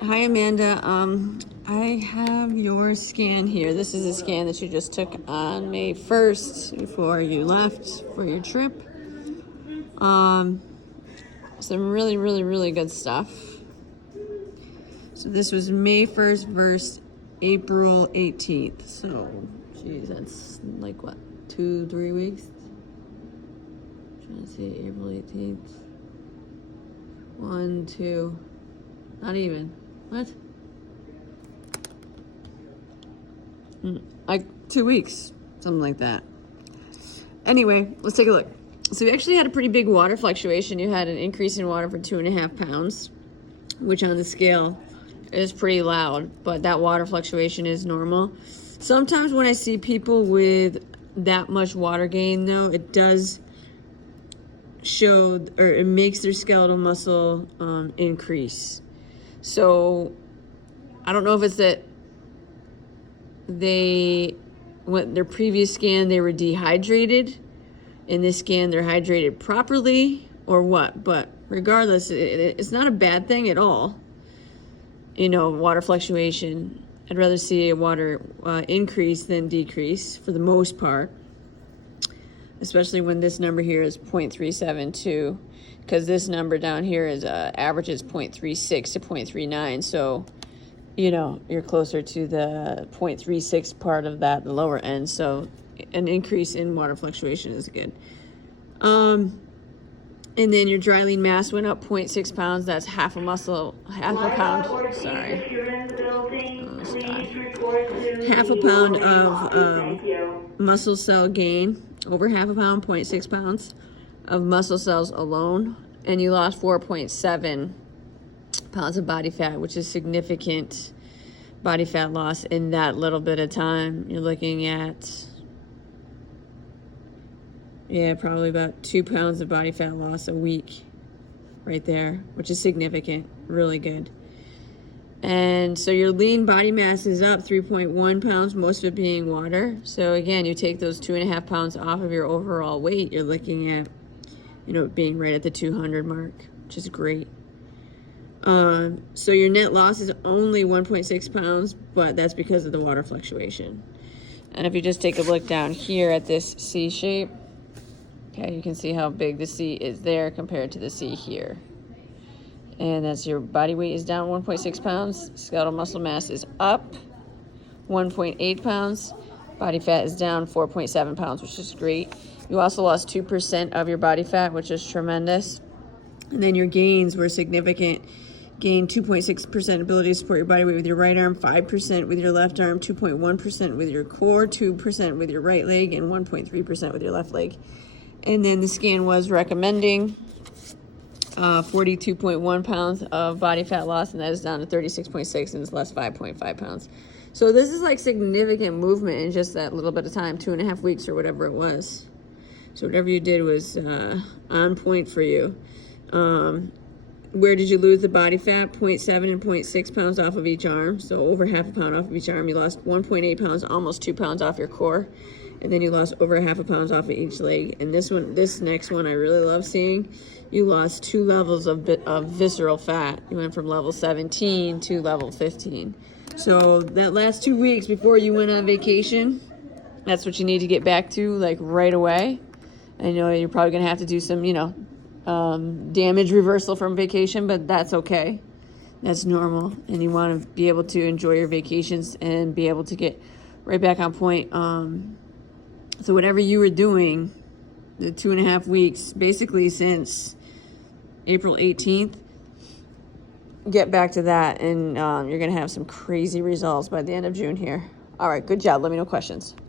Hi, Amanda. I have your scan here. This is a scan that you just took on May 1st before you left for your trip. Some really, really, really good stuff. So this was May 1st versus April 18th. So, geez, that's like what, 2-3 weeks? Trying to see, April 18th. 1, 2, not even. What? Like 2 weeks, something like that. Anyway, let's take a look. So you actually had a pretty big water fluctuation. You had an increase in water for 2.5 pounds, which on the scale is pretty loud, but that water fluctuation is normal. Sometimes when I see people with that much water gain, though, it does show, or it makes their skeletal muscle increase. So I don't know if it's that they went their previous scan, they were dehydrated. In this scan, they're hydrated properly or what, but regardless, it's not a bad thing at all. You know, water fluctuation. I'd rather see a water increase than decrease for the most part, especially when this number here is 0.372, because this number down here is averages 0.36 to 0.39. So, you know, you're closer to the 0.36 part of that, the lower end. So an increase in water fluctuation is good. And then your dry lean mass went up 0.6 pounds. That's half a pound. Sorry. Half a pound of muscle cell gain, over half a pound, 0.6 pounds of muscle cells alone. And you lost 4.7 pounds of body fat, which is significant body fat loss in that little bit of time. You're looking at, yeah, probably about 2 pounds of body fat loss a week right there, which is significant, really good. And so your lean body mass is up 3.1 pounds, most of it being water. So again, you take those 2.5 pounds off of your overall weight, you're looking at, you know, being right at the 200 mark, which is great. So your net loss is only 1.6 pounds, but that's because of the water fluctuation. And if you just take a look down here at this C shape, okay, you can see how big the C is there compared to the C here. And as your body weight is down 1.6 pounds, skeletal muscle mass is up 1.8 pounds, body fat is down 4.7 pounds, which is great. You also lost 2% of your body fat, which is tremendous. And then your gains were significant. Gained 2.6% ability to support your body weight with your right arm, 5% with your left arm, 2.1% with your core, 2% with your right leg, and 1.3% with your left leg. And then the scan was recommending 42.1 pounds of body fat loss, and that is down to 36.6, and it's less 5.5 pounds. So this is like significant movement in just that little bit of time, 2.5 weeks or whatever it was. So whatever you did was on point for you. Where did you lose the body fat? 0.7 and 0.6 pounds off of each arm. So over half a pound off of each arm. You lost 1.8 pounds, almost 2 pounds off your core. And then you lost over half a pound off of each leg. And this next one I really love seeing. You lost 2 levels of visceral fat. You went from level 17 to level 15. So that last 2 weeks before you went on vacation, that's what you need to get back to, like right away. I know you're probably gonna have to do some, you know, damage reversal from vacation, but that's okay. That's normal. And you want to be able to enjoy your vacations and be able to get right back on point. So whatever you were doing, the 2.5 weeks, basically since April 18th, get back to that, and you're going to have some crazy results by the end of June here. All right, good job. Let me know questions.